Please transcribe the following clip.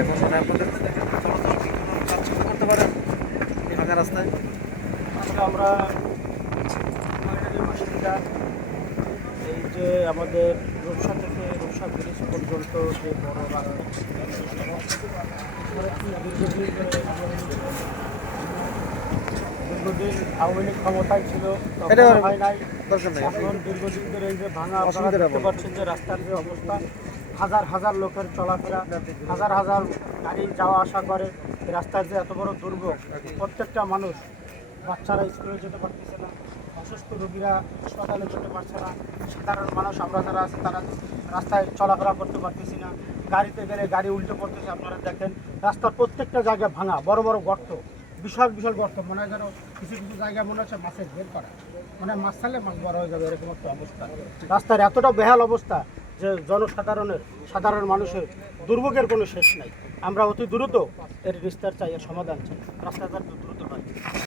এখন মানে আপনাদের চলাচল কি কোনো কাজ শুরু করতে পারেন এই ফাঁকা রাস্তায়? আসলে আমরা ময়নারী বাসিন্দা। এই যে আমাদের রূপসা থেকে রূপসা ব্রিজ পর্যন্ত যে বড় রাস্তা, দীর্ঘদিন আওয়ামী লীগ ক্ষমতায় ছিল, এটা তখন হয় নাই। দরকার নেই। এখন দীর্ঘদিন ধরে এই যে ভাঙা, আপনারা অসুবিধাটা দেখতে বলেন। পাচ্ছেন যে রাস্তার যে অবস্থা, হাজার হাজার লোকের চলাফেরা, হাজার হাজার গাড়ি যাওয়া আসা করে। এই রাস্তার যে এত বড় দুর্ভোগ, প্রত্যেকটা মানুষ, বাচ্চারা স্কুলে যেতে পারতেছে না, অসুস্থ রোগীরা হাসপাতালে যেতে পারছে না, সাধারণ মানুষ আমরা যারা আছি তারা রাস্তায় চলাফেরা করতে পারতেছি না। গাড়িতে গেলে গাড়ি উল্টে পড়তেছে। আপনারা দেখেন রাস্তার প্রত্যেকটা জায়গায় ভাঙা, বড় বড় গর্ত, বিশাল বিশাল গর্ত। মনে হয় যেন কিছু কিছু জায়গায় মনে হচ্ছে মাছের বের করা, মানে মাছ ছাড়লে মাছ বড় হয়ে যাবে, এরকম একটা অবস্থা। রাস্তার এতটা বেহাল অবস্থা যে সাধারণ মানুষের দুর্ভোগের কোনো শেষ নাই। আমরা অতি দ্রুত এর বিস্তার চাই, এর সমাধান চাই, রাস্তাঘাট দ্রুত হয়।